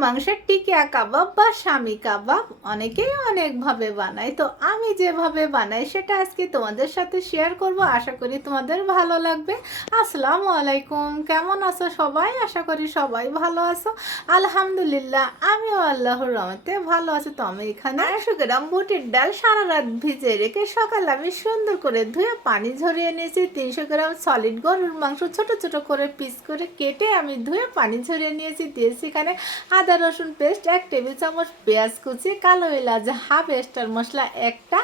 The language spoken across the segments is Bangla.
মাংসের টিকিয়া কাবাব বা স্বামী কাবাব অনেকেই অনেকভাবে বানায়। তো আমি যেভাবে বানাই সেটা আজকে তোমাদের সাথে শেয়ার করব। আশা করি তোমাদের ভালো লাগবে। আসসালামু আলাইকুম। কেমন আছো সবাই? আশা করি সবাই ভালো আছো। আলহামদুলিল্লাহ, আমিও আল্লাহর রহমতে ভালো আছি। তো আমি এখানে আড়াইশো গ্রাম বুটির ডাল সারা রাত ভিজে রেখে সকালে আমি সুন্দর করে ধুয়ে পানি ঝরিয়ে নিয়েছি। তিনশো গ্রাম সলিড গরুর মাংস ছোট ছোট করে পিস করে কেটে আমি ধুয়ে পানি ঝরিয়ে নিয়েছি। দিয়েছি এখানে আদা, রসুন পেস্ট এক টেবিল চামচ পেঁয়াজ কুচি, কালো এলাচ হাফ স্টার মশলা, একটা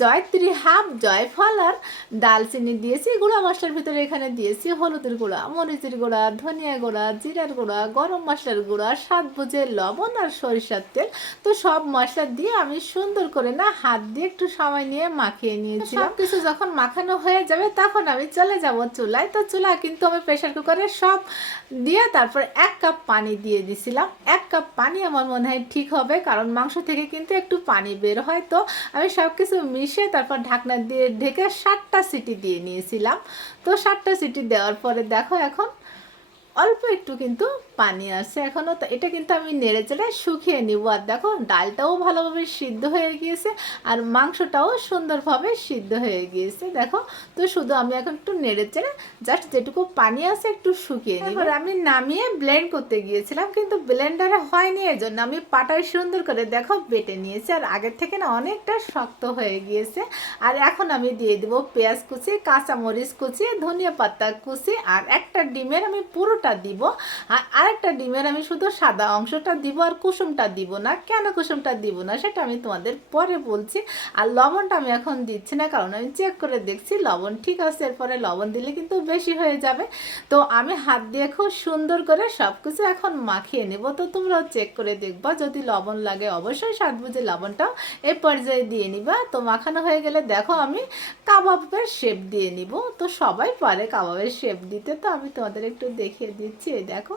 জয়ত্রী হাফ জয়ফল, আর দালচিনি দিয়েছি, গুঁড়া মশলার ভিতরে এখানে দিয়েছি হলুদের গুঁড়া, মরিচের গুঁড়া, ধনিয়া গুঁড়া, জিরার গুঁড়া, গরম মশলার গুঁড়া স্বাদ বুঝে লবণ আর সরিষার তেল। তো সব মশলা দিয়ে আমি সুন্দর করে না হাত দিয়ে একটু সময় নিয়ে মাখিয়ে নিয়েছিলাম। কিছু যখন মাখানো হয়ে যাবে, তখন আমি চলে যাব চুলায়। তো চুলা কিন্তু আমি প্রেশার কুকারে সব দিয়ে তারপর এক কাপ পানি দিয়ে দিছিলাম। এক কাপ পানি আমার মনে হয় ঠিক হবে, কারণ মাংস থেকে কিন্তু একটু পানি বের হয়। তো আমি সব কিছু মিশিয়ে তারপর ঢাকনা দিয়ে ঢেকে সাতটা সিটি দিয়ে নিয়েছিলাম। তো সাতটা সিটি দেওয়ার পরে দেখো এখন অল্প একটু কিন্তু পানি আছে। এখনও তো, এটা কিন্তু আমি নেড়ে চেড়ে শুকিয়ে নিব। আর দেখো, ডালটাও ভালোভাবে সিদ্ধ হয়ে গিয়েছে আর মাংসটাও সুন্দরভাবে সিদ্ধ হয়ে গিয়েছে। দেখো, তো শুধু আমি এখন একটু নেড়ে চেড়ে জাস্ট যেটুকু পানি আছে একটু শুকিয়ে নিব। এবার আমি নামিয়ে ব্লেন্ড করতে গিয়েছিলাম, কিন্তু ব্লেন্ডারে হয়নি এর জন্য আমি পাটায় সুন্দর করে দেখো বেটে নিয়েছি। আর আগের থেকে না অনেকটা শক্ত হয়ে গিয়েছে। আর এখন আমি দিয়ে দেবো পেঁয়াজ কুচি, কাঁচামরিচ কুচি, ধনিয়া পাতা কুচি আর একটা ডিমের আমি পুরোটা দিব, আর আরেকটা ডিমের আমি শুধু সাদা অংশটা দিব আর কুসুমটা দিব না। কেন কুসুমটা দিব না সেটা আমি তোমাদের পরে বলছি। আর লবণটা আমি এখন দিচ্ছি না, কারণ আমি চেক করে দেখছি, লবণ ঠিক আছে, এরপরে লবণ দিলে কিন্তু বেশি হয়ে যাবে। তো আমি হাত দিয়ে খুব সুন্দর করে সব কিছু এখন মাখিয়ে নেব। তো তোমরাও চেক করে দেখবা, যদি লবণ লাগে অবশ্যই স্বাদ বুঝে লবণটাও এ পর্যায়ে দিয়ে নিবা। তো মাখানো হয়ে গেলে দেখো আমি কাবাবের শেপ দিয়ে নিব। তো সবাই পারে কাবাবের শেপ দিতে, তো আমি তোমাদের একটু দেখিয়ে দিচ্ছি, এই দেখো।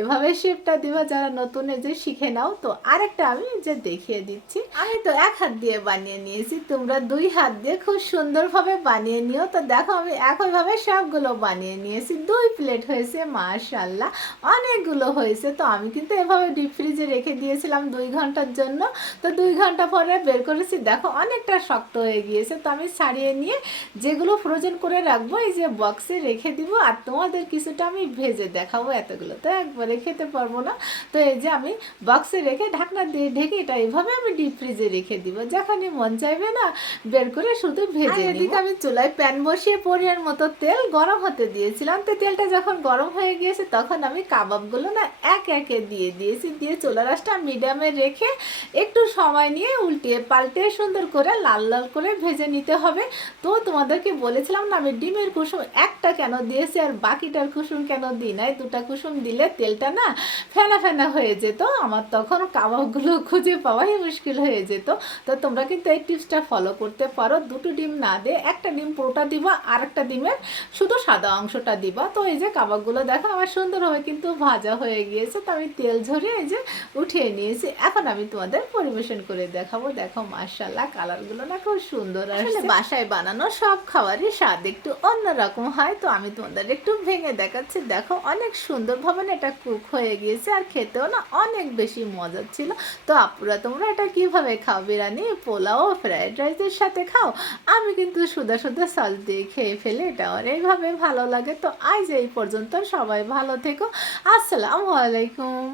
এভাবে শেপটা দিবা, যারা নতুন যে শিখে নাও। তো আরেকটা আমি যে দেখিয়ে দিচ্ছি। আমি তো এক হাত দিয়ে বানিয়ে নিয়েছি, তোমরা দুই হাত দিয়ে খুব সুন্দরভাবে বানিয়ে নিও। তো দেখো, আমি একইভাবে সবগুলো বানিয়ে নিয়েছি। দুই প্লেট হয়েছে মাশাল্লাহ অনেকগুলো হয়েছে। তো আমি কিন্তু এভাবে ডিপ ফ্রিজে রেখে দিয়েছিলাম দুই ঘণ্টার জন্য। তো দুই ঘণ্টা পরে বের করেছি, দেখো, অনেকটা শক্ত হয়ে গিয়েছে। তো আমি ছাড়িয়ে নিয়ে যেগুলো ফ্রোজেন করে রাখব, এই যে বক্সে রেখে দিব। আর তোমাদের কিছুটা আমি ভেজে দেখাবো এতগুলো। তো একবারে খেতে পারব না। তো এই যে আমি বক্সে রেখে ঢাকনা দিয়ে ঢেকে এটা এইভাবে আমি ডিপ ফ্রিজে রেখে দিব। যেখানে মন চাইবে না বের করে শুধু ভেজে এদিকে আমি চুলায় প্যান বসিয়ে পরিয়ার মতো তেল গরম হতে দিয়েছিলাম। তো তেলটা যখন গরম হয়ে গিয়েছে তখন আমি কাবাবগুলো না এক একে দিয়ে দিয়েছি। দিয়ে চুলা রাসটা মিডিয়ামে রেখে একটু সময় নিয়ে উল্টিয়ে পাল্টে সুন্দর করে লাল লাল করে ভেজে নিতে হবে। তো তোমাদেরকে বলেছিলাম না আমি ডিমের কুসুম একটা কেন দিয়েছি আর বাকিটার কুসুম কেন দিই নাই দুটা কুসুম দিলে তেলটা না ফেনা ফেনা হয়ে যেত। আমার তখন কাবাবগুলো খুঁজে পাওয়াই মুশকিল হয়ে যেত। তো তোমরা কিন্তু এই টিপসটা ফলো করতে পারো। দুটো ডিম না দিয়ে একটা ডিম পুরোটা দিবা আর একটা ডিমের শুধু সাদা অংশটা দিবা। তো এই যে কাবাবগুলো দেখো আমার সুন্দরভাবে কিন্তু ভাজা হয়ে গিয়েছে। তো আমি তেল ঝরিয়ে এই যে উঠিয়ে নিয়েছি। এখন আমি তোমাদের পরিবেশন করে দেখাবো। দেখো মার্শাল্লাহ কালারগুলো না খুব সুন্দর আসলে বাসায় বানানো সব খাবারই স্বাদ একটু অন্যরকম হয়। তো আমি তোমাদের একটু ভেঙে দেখাচ্ছি। দেখো অনেক সুন্দরভাবে না এটা কুক হয়ে গিয়েছে আর খেতেও না অনেক বেশি মজার ছিল। তো আপুরা, তোমরা এটা কীভাবে খাও? বিরিয়ানি, পোলাও ফ্রায়েড রাইসের সাথে খাও? আমি কিন্তু সুদা সুদা সস দিয়ে খেয়ে ফেলে এটা অনেকভাবে ভালো লাগে। তো আজ এই পর্যন্ত সবাই ভালো থেকো। আসসালামু আলাইকুম।